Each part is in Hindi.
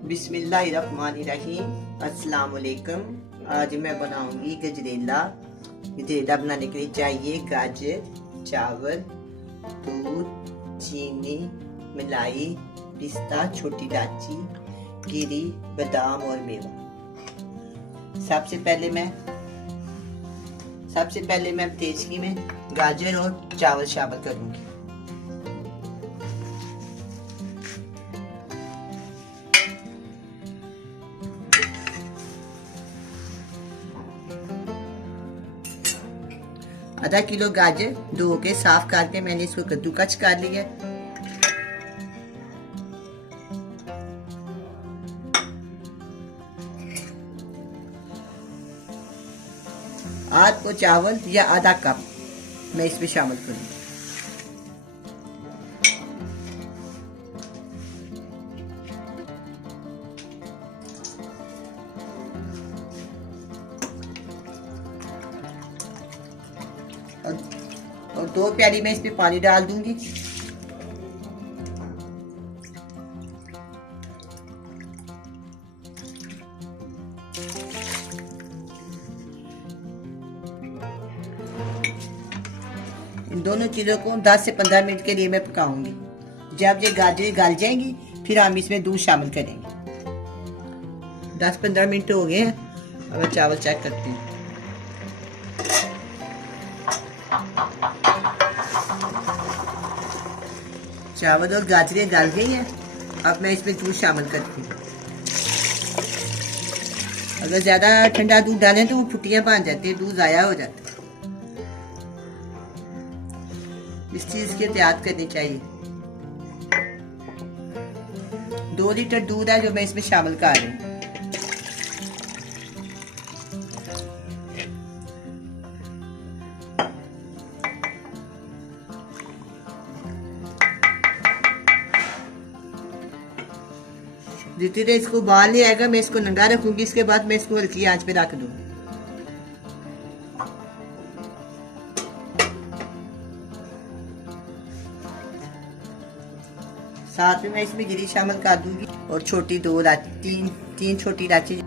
बिस्मिल्लाहिर्रहमानिर्रहीम। अस्सलाम वालेकुम। आज मैं बनाऊंगी गजरेला। गजरेला बनाने के लिए चाहिए गाजर, चावल, दूध, चीनी, मलाई, पिस्ता, छोटी इलायची, गिरी, बादाम और मेवा। सबसे पहले मैं तेजगी में गाजर और चावल शामिल करूंगी। आधा किलो गाजर धो के साफ करके मैंने इसको कद्दूकस कर लिया। आध को चावल या आधा कप मैं इसमें शामिल करूंगी। और 2 प्याली मैं इसमें पानी डाल दूंगी। इन दोनों चीजों को 10 से 15 मिनट के लिए मैं पकाऊंगी। जब ये गाजरें गल जाएंगी फिर हम इसमें दूध शामिल करेंगे। 10-15 मिनट हो गए हैं। अब मैं चावल चेक करती हूँ। चावल और गाजरें गल गई हैं। अब मैं इसमें दूध शामिल करती हूँ। अगर ज्यादा ठंडा दूध डालें तो वो फुटियां बन जाती है, दूध ज़ाया हो जाता है। इस चीज की एहतियात करनी चाहिए। 2 लीटर दूध है जो मैं इसमें शामिल कर रही हूँ। जितनी देर इसको उबाल नहीं आएगा मैं इसको नंगा रखूंगी। इसके बाद मैं इसको हल्की आंच पे रख दूंगी। साथ में मैं इसमें गिरी शामिल कर दूंगी और छोटी 2 इलायची, 3 छोटी इलायची।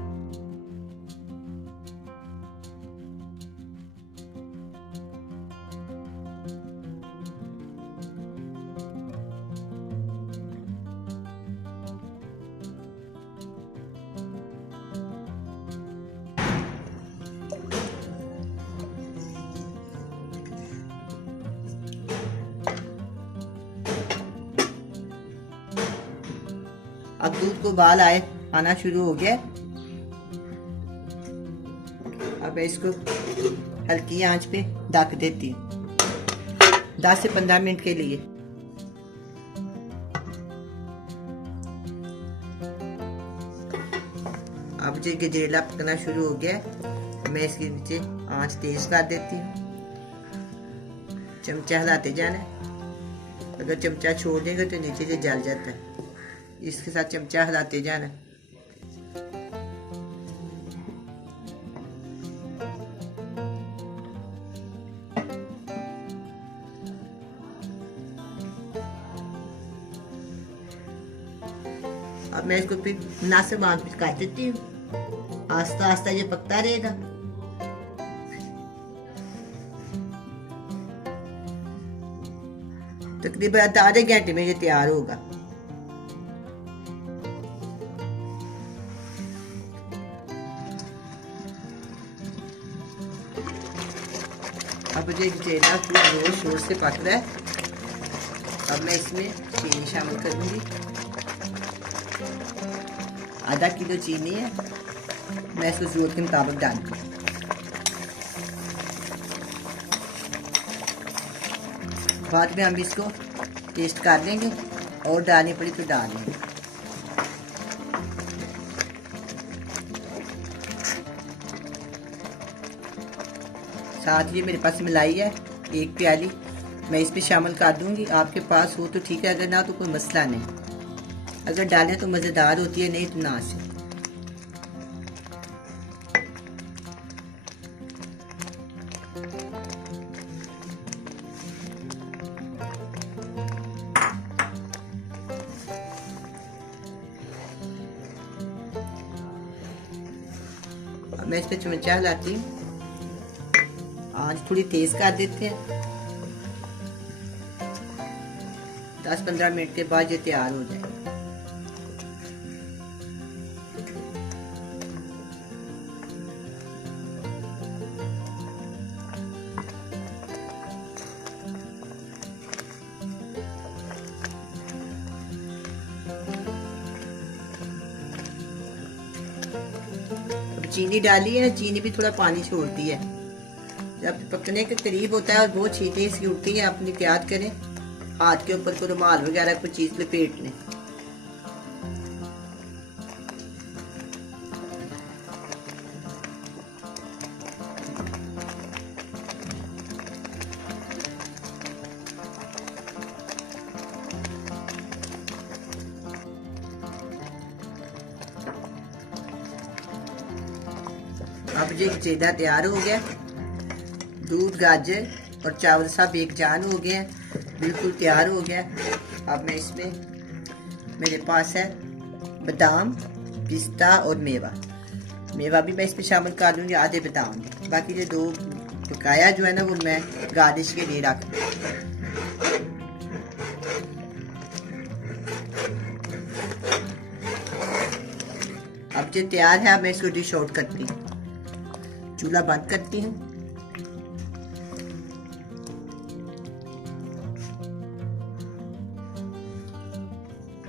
अब दूध को उबाल आना शुरू हो गया। अब इसको हल्की आंच पे ढक देती हूँ 10 से 15 मिनट के लिए। अब जो गजरेला पकना शुरू हो गया मैं इसके नीचे आंच तेज कर देती हूँ। चमचा हिलाते जाना। अगर चमचा छोड़ देंगे तो नीचे से जल जाता है। इसके साथ चमचा हिलाते जाना। अब मैं इसको फिर मुनासिब आंच पे काट देती हूँ। आस्ता आस्ता ये पकता रहेगा। तकरीबन आधे घंटे में ये तैयार होगा। अब ये गजरेला खूब जोर शोर से पक रहा है। अब मैं इसमें चीनी शामिल करूंगी। आधा किलो चीनी है। मैं इसको जरूरत के मुताबिक डालूंगी। बाद में हम इसको टेस्ट कर लेंगे और डालनी पड़ी तो डाल लेंगे। साथ ही मेरे पास मलाई है 1 प्याली, मैं इस पे शामिल कर दूंगी। आपके पास हो तो ठीक है, अगर ना तो कोई मसला नहीं। अगर डालें तो मज़ेदार होती है, नहीं तो ना से। मैं इस पे चमचा हिलाती हूँ। आंच थोड़ी तेज कर देते हैं। 10-15 मिनट के बाद ये तैयार हो जाएगा। चीनी डाली है, चीनी भी थोड़ा पानी छोड़ती है। जब पकने के करीब होता है और बहुत छींटे इसकी उठती है, अपनी एहतियात करें, हाथ के ऊपर कोई रुमाल वगैरह कोई चीज लपेट लें। अब ये गजेला तैयार हो गया। दूध, गाजर और चावल सब एक जान हो गए हैं, बिल्कुल तैयार हो गया। अब मैं इसमें, मेरे पास है बादाम, पिस्ता और मेवा भी मैं इसमें शामिल कर दूंगी, आधे बादाम। बाकी ये 2 बकाया जो है ना वो मैं गार्निश के लिए रख दूँ। अब ये तैयार है, मैं इसको डिश आउट करती हूँ। चूल्हा बंद करती हूँ।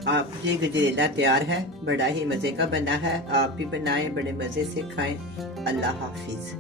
आप ये गजेला तैयार है, बड़ा ही मजे का बना है। आप भी बनाएं, बड़े मजे से खाएं। अल्लाह हाफिज।